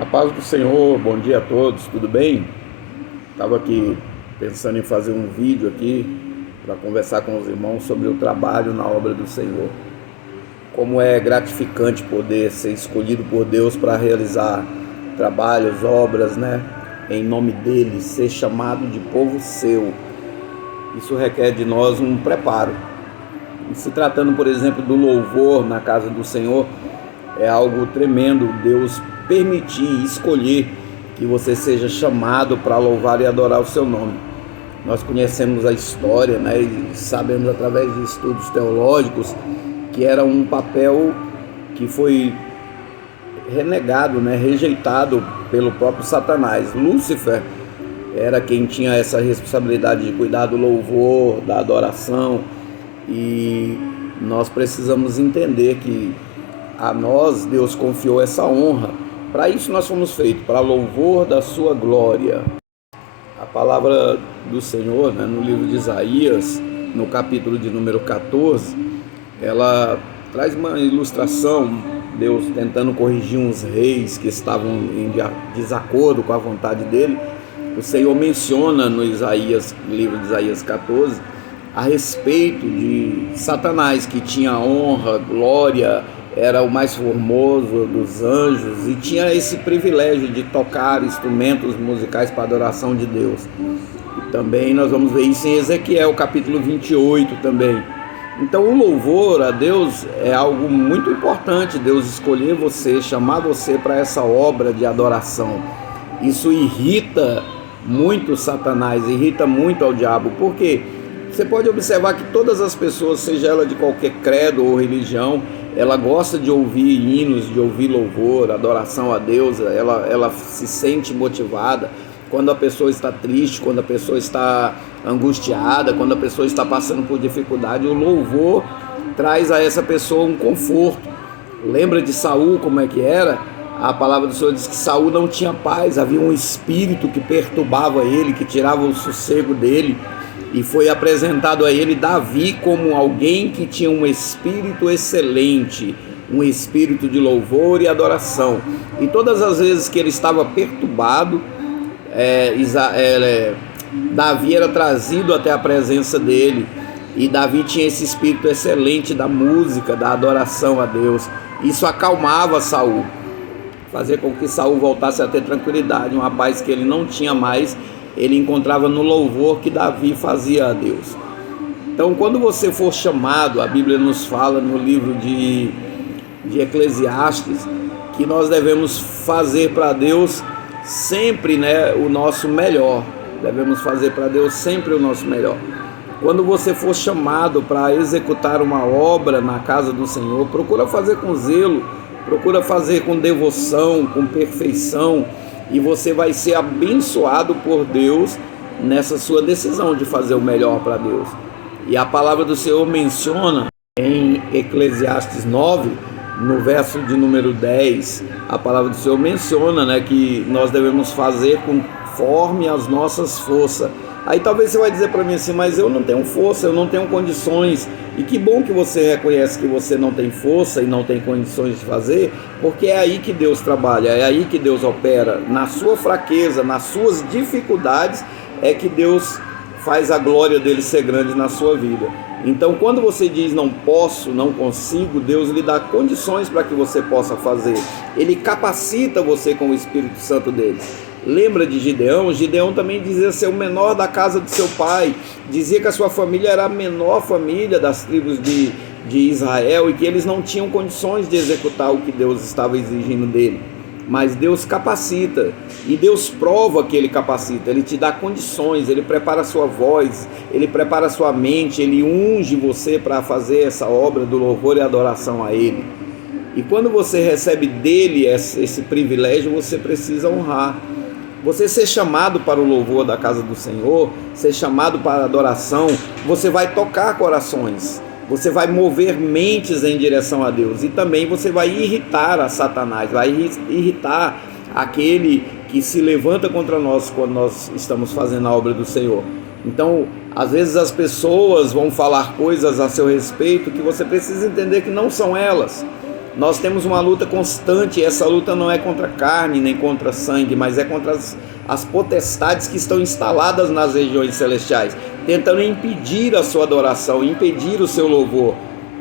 A paz do Senhor, bom dia a todos, tudo bem? Estava aqui pensando em fazer um vídeo aqui para conversar com os irmãos sobre o trabalho na obra do Senhor. Como é gratificante poder ser escolhido por Deus para realizar trabalhos, obras, né? Em nome dele, ser chamado de povo seu. Isso requer de nós um preparo. E se tratando, por exemplo, do louvor na casa do Senhor, é algo tremendo Deus permitir, escolher que você seja chamado para louvar e adorar o seu nome. Nós conhecemos a história, né, e sabemos através de estudos teológicos que era um papel que foi renegado, né, rejeitado pelo próprio Satanás. Lúcifer era quem tinha essa responsabilidade de cuidar do louvor, da adoração, e nós precisamos entender que a nós Deus confiou essa honra. Para isso nós fomos feitos, para louvor da sua glória. A palavra do Senhor, né, no livro de Isaías, no capítulo de número 14, ela traz uma ilustração, Deus tentando corrigir uns reis que estavam em desacordo com a vontade dele. O Senhor menciona no livro de Isaías 14, a respeito de Satanás, que tinha honra, glória, era o mais formoso dos anjos e tinha esse privilégio de tocar instrumentos musicais para adoração de Deus. E também nós vamos ver isso em Ezequiel, capítulo 28 também. Então o louvor a Deus é algo muito importante, Deus escolher você, chamar você para essa obra de adoração. Isso irrita muito Satanás, irrita muito ao diabo, porque você pode observar que todas as pessoas, seja ela de qualquer credo ou religião, ela gosta de ouvir hinos, de ouvir louvor, adoração a Deus, ela se sente motivada quando a pessoa está triste, quando a pessoa está angustiada, quando a pessoa está passando por dificuldade. O louvor traz a essa pessoa um conforto. Lembra de Saul, como é que era? A palavra do Senhor diz que Saul não tinha paz, havia um espírito que perturbava ele, que tirava o sossego dele. E foi apresentado a ele Davi como alguém que tinha um espírito excelente, um espírito de louvor e adoração. E todas as vezes que ele estava perturbado, Davi era trazido até a presença dele. E Davi tinha esse espírito excelente da música, da adoração a Deus. Isso acalmava Saul, fazia com que Saul voltasse a ter tranquilidade, uma paz que ele não tinha mais. Ele encontrava no louvor que Davi fazia a Deus. Então, quando você for chamado, a Bíblia nos fala no livro de Eclesiastes que nós devemos fazer para Deus sempre, né, o nosso melhor. Devemos fazer para Deus sempre o nosso melhor. Quando você for chamado para executar uma obra na casa do Senhor, procura fazer com zelo, procura fazer com devoção, com perfeição, e você vai ser abençoado por Deus nessa sua decisão de fazer o melhor para Deus. E a palavra do Senhor menciona em Eclesiastes 9, no verso de número 10, a palavra do Senhor menciona, né, que nós devemos fazer conforme as nossas forças. Aí talvez você vai dizer para mim assim, mas eu não tenho força, eu não tenho condições. E que bom que você reconhece que você não tem força e não tem condições de fazer, porque é aí que Deus trabalha, é aí que Deus opera. Na sua fraqueza, nas suas dificuldades, é que Deus faz a glória dele ser grande na sua vida. Então, quando você diz não posso, não consigo, Deus lhe dá condições para que você possa fazer. Ele capacita você com o Espírito Santo dele. Lembra de Gideão? Gideão também dizia ser o menor da casa de seu pai, dizia que a sua família era a menor família das tribos de Israel e que eles não tinham condições de executar o que Deus estava exigindo dele. Mas Deus capacita, e Deus prova que Ele capacita, Ele te dá condições, Ele prepara a sua voz, Ele prepara a sua mente, Ele unge você para fazer essa obra do louvor e adoração a Ele. E quando você recebe dele esse privilégio, você precisa honrar. Você ser chamado para o louvor da casa do Senhor, ser chamado para a adoração, você vai tocar corações, você vai mover mentes em direção a Deus, e também você vai irritar a Satanás, vai irritar aquele que se levanta contra nós quando nós estamos fazendo a obra do Senhor. Então, às vezes as pessoas vão falar coisas a seu respeito que você precisa entender que não são elas. Nós temos uma luta constante, e essa luta não é contra carne nem contra sangue, mas é contra as potestades que estão instaladas nas regiões celestiais, tentando impedir a sua adoração, impedir o seu louvor.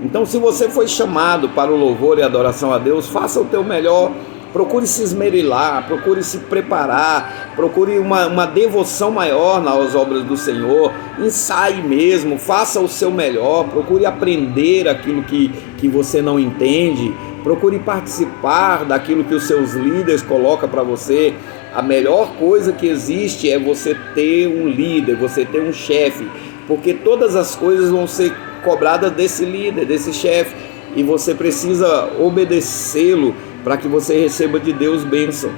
Então, se você foi chamado para o louvor e adoração a Deus, faça o teu melhor. Procure se esmerilar, procure se preparar, procure uma devoção maior nas obras do Senhor, ensaie mesmo, faça o seu melhor, procure aprender aquilo que você não entende, procure participar daquilo que os seus líderes colocam para você. A melhor coisa que existe é você ter um líder, você ter um chefe, porque todas as coisas vão ser cobradas desse líder, desse chefe, e você precisa obedecê-lo para que você receba de Deus bênção.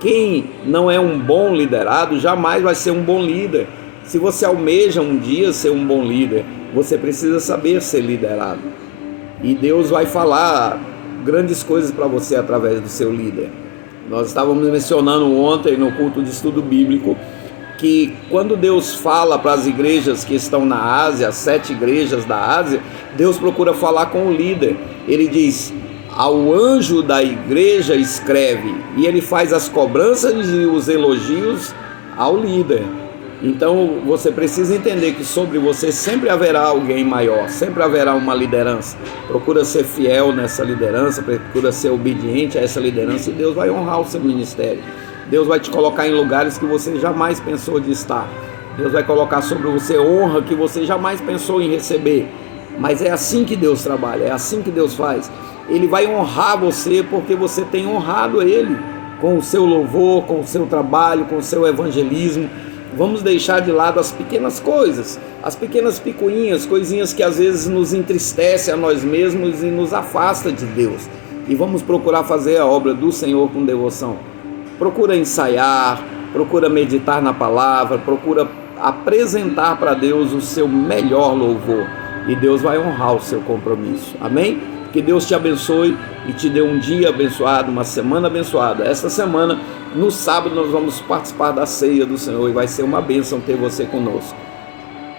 Quem não é um bom liderado jamais vai ser um bom líder. Se você almeja um dia ser um bom líder, você precisa saber ser liderado. E Deus vai falar grandes coisas para você através do seu líder. Nós estávamos mencionando ontem no culto de estudo bíblico que quando Deus fala para as igrejas que estão na Ásia, as 7 igrejas da Ásia, Deus procura falar com o líder. Ele diz: ao anjo da igreja escreve, e ele faz as cobranças e os elogios ao líder. Então você precisa entender que sobre você sempre haverá alguém maior, sempre haverá uma liderança. Procura ser fiel nessa liderança, procura ser obediente a essa liderança, e Deus vai honrar o seu ministério. Deus vai te colocar em lugares que você jamais pensou de estar. Deus vai colocar sobre você honra que você jamais pensou em receber. Mas é assim que Deus trabalha, é assim que Deus faz. Ele vai honrar você porque você tem honrado Ele com o seu louvor, com o seu trabalho, com o seu evangelismo. Vamos deixar de lado as pequenas coisas, as pequenas picuinhas, coisinhas que às vezes nos entristecem a nós mesmos e nos afasta de Deus. E vamos procurar fazer a obra do Senhor com devoção. Procura ensaiar, procura meditar na palavra, procura apresentar para Deus o seu melhor louvor. E Deus vai honrar o seu compromisso. Amém? Que Deus te abençoe e te dê um dia abençoado, uma semana abençoada. Esta semana, no sábado, nós vamos participar da ceia do Senhor e vai ser uma bênção ter você conosco.